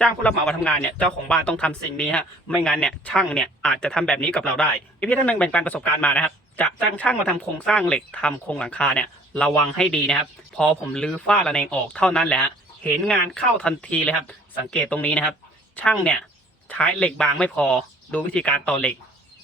จ้างผู้รับเหมามาทำงานเนี่ยเจ้าของบ้านต้องทำสิ่งนี้ฮะไม่งั้นเนี่ยช่างเนี่ยอาจจะทำแบบนี้กับเราได้พี่ท่านหนึ่งแบ่งปันประสบการณ์มานะครับจะจ้างช่างมาทำโครงสร้างเหล็กทำโครงหลังคาเนี่ยระวังให้ดีนะครับ พอผมลื้อฝ้าระแนงออกเท่านั้นแหละฮะเห็นงานเข้าทันทีเลยครับ สังเกตตรงนี้นะครับ ช่างเนี่ยใช้เหล็กบางไม่พอ ดูวิธีการต่อเหล็ก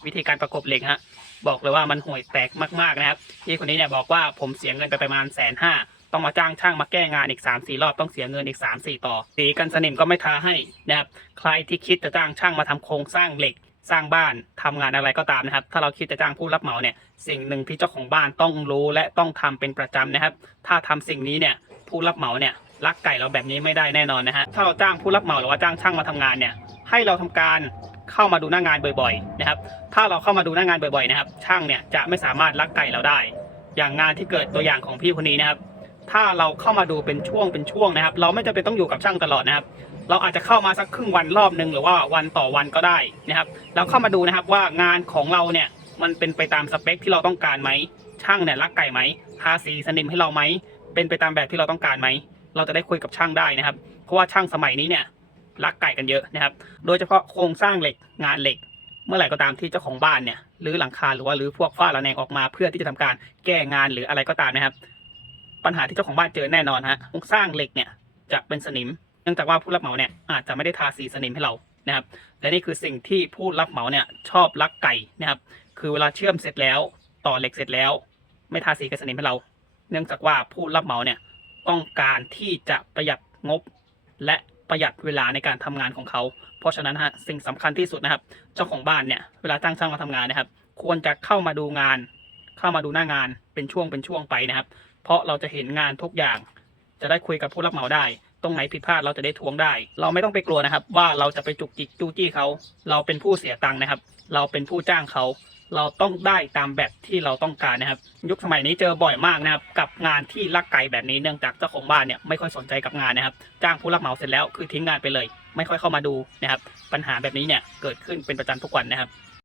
วิธีการประกบเหล็กฮะบอกเลยว่ามันห่วยแตกมากๆนะครับพี่คนนี้เนี่ยบอกว่าผมเสียเงินไปประมาณแสนห้า ต้องมาจ้างช่างมาแก้งานอีก3ามสี่รอบต้องเสียเงินอีก3ามสี่ต่อสีกันสนิมก็ไม่ทาให้นะครับใครที่คิดจะจ้างช่างมาทำโครงสร้างเหล็กสร้างบ้านทำงานอะไรก็ตามนะครับ ถ้าเราคิดจะจ้างผู้รับเหมาเนี่ยสิ่งหนึ่งที่เจ้าของบ้านต้องรู้และต้องทำเป็นประจำนะครับ ถ้าทำสิ่งนี้เนี่ยผู้รับเหมาเนี่ยลักไก่เราแบบนี้ไม่ได้แน่นอนนะฮะถ้าเราจ้างผู้รับเหมาหรือว่าจ้างช่างมาทำงานเนี่ยให้เราทำการเข้ามาดูหน้างานบ่อยๆนะครับ ถ้าเราเข้ามาดูหน้างานบ่อยๆนะครับ ช่างเนี่ยจะไม่สามารถลักไก่เราได้ อย่างงานที่เกิดตัวอย่างของพี่คนนี้นะครับ ถ้าเราเข้ามาดูเป็นช่วงเป็นช่วงนะครับ เราไม่จำเป็นต้องอยู่กับช่างตลอดนะครับ เราอาจจะเข้ามาสักครึ่งวันรอบหนึ่งหรือว่าวันต่อวันก็ได้นะครับ เราเข้ามาดูนะครับว่างานของเราเนี่ยมันเป็นไปตามสเปคที่เราต้องการไหมช่างเนี่ยรักไก่ไหมทาสีสนิมให้เราไหมเป็นไปตามแบบที่เราต้องการไหมเราจะได้คุยกับช่างได้นะครับ เพราะว่าช่างสมัยนี้เนี่ยรักไก่กันเยอะนะครับ โดยเฉพาะโครงสร้างเหล็กงานเหล็ก เมื่อไหร่ก็ตามที่เจ้าของบ้านเนี่ยหรือหลังคาหรือว่าหรือพวกฝ้าระแนงออกมาเพื่อที่จะทำการแก้งานหรืออะไรก็ตามนะครับ ปัญหาที่เจ้าของบ้านเจอแน่นอนฮะโครงสร้างเหล็กเนี่ยจะเป็นสนิม เนื่องจากว่าผู้รับเหมาเนี่ยอาจจะไม่ได้ทาสีสนิมให้เรานะครับและนี่คือสิ่งที่ผู้รับเหมาเนี่ยชอบลักไก่นะครับคือเวลาเชื่อมเสร็จแล้วต่อเหล็กเสร็จแล้ว ไม่ทาสีกับสนิมให้เรา เนื่องจากว่าผู้รับเหมาเนี่ยต้องการที่จะประหยัดงบ และประหยัดเวลาในการทำงานของเขา เพราะฉะนั้นฮะสิ่งสำคัญที่สุดนะครับ เจ้าของบ้านเนี่ยเวลาจ้งช่างมาทำงานนะครับ ควรจะเข้ามาดูงาน เข้ามาดูหน้างาน เป็นช่วงเป็นช่วงไปนะครับ เพราะเราจะเห็นงานทุกอย่าง จะได้คุยกับผู้รับเหมาได้ ตรงไหนผิดพลาดเราจะได้ทวงได้ เราไม่ต้องไปกลัวนะครับ ว่าเราจะไปจุกจิกจู้จี้เขา เราเป็นผู้เสียตังค์นะครับ เราเป็นผู้จ้างเขา เราต้องได้ตามแบบที่เราต้องการนะครับ ยุคสมัยนี้เจอบ่อยมากนะครับ กับงานที่ลักไก่แบบนี้เนื่องจากเจ้าของบ้านเนี่ยไม่ค่อยสนใจกับงานนะครับ จ้างผู้รับเหมาเสร็จแล้วคือทิ้งงานไปเลย ไม่ค่อยเข้ามาดูนะครับ ปัญหาแบบนี้เนี่ยเกิดขึ้นเป็นประจำทุกวันนะครับ